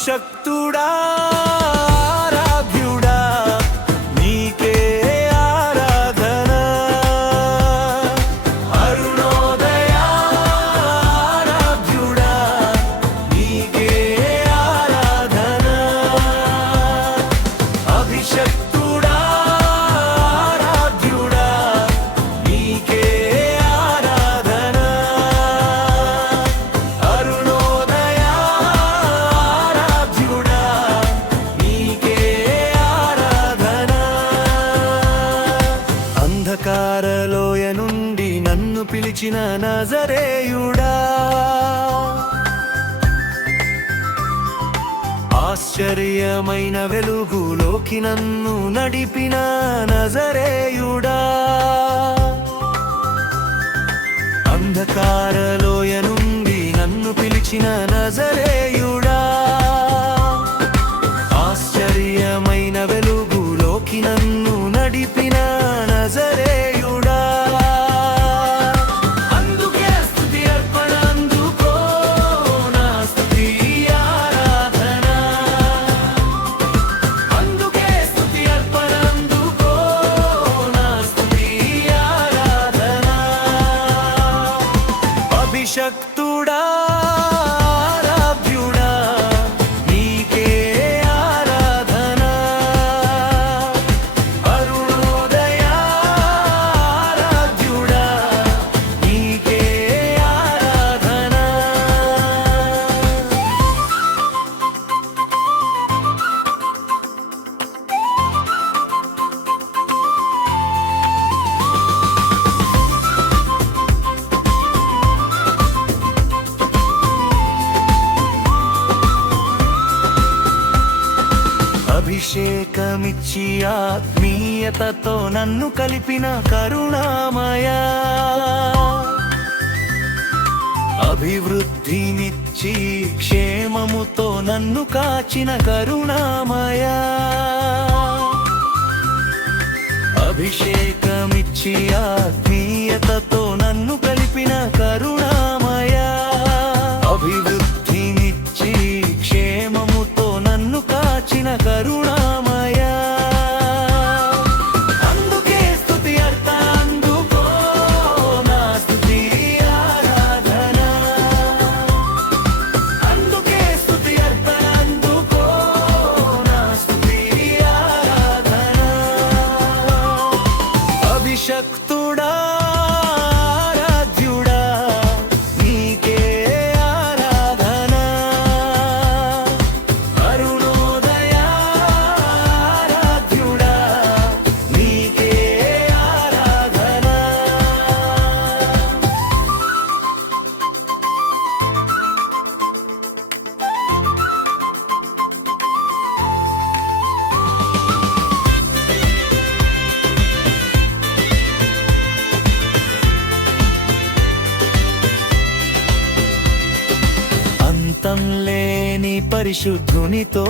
అభిషక్తుడా ఆరాధ్యుడా నీకే ఆరాధన. అరుణోదయ ఆరాధ్యుడా నీకే ఆరాధన. అభిషక్తుడా అంధకారలోయ నుండి నన్ను పిలిచిన నజరేయుడా. ఆశ్చర్యమైన వెలుగులోకి నన్ను నడిపిన నజరేయుడా. అంధకారలోయ నుండి నన్ను పిలిచిన నజరేయుడా. ఆశ్చర్యమైన వెలుగులోకి నన్ను నడిపిన అభిషక్తుడా అభిషేకమిచ్చి ఆత్మీయతతో నన్ను కలిపిన కరుణామయ. అభివృద్ధినిచ్చి క్షేమముతో నన్ను కాచిన కరుణామయ. అభిషేకమిచ్చి ఆత్మీయతతో నన్ను అంతం లేని పరిశుద్ధునితో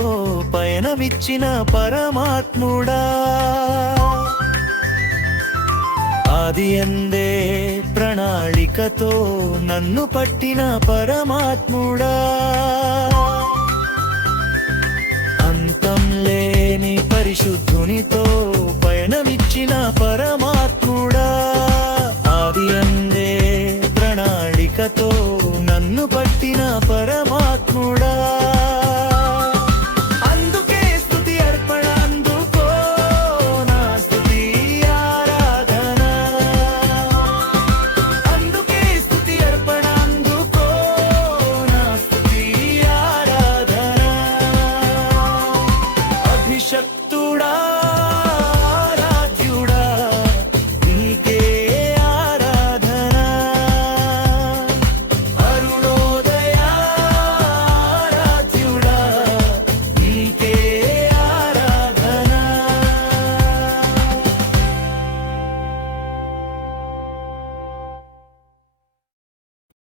పయనమిచ్చిన పరమాత్ముడా. ఆది అందే ప్రణాళికతో నన్ను పట్టిన పరమాత్ముడా. అంతం లేని పరిశుద్ధునితో పయనమిచ్చిన పరమాత్ముడా. ఆది అందే ప్రణాళికతో పట్టిన పరమాత్ముడా.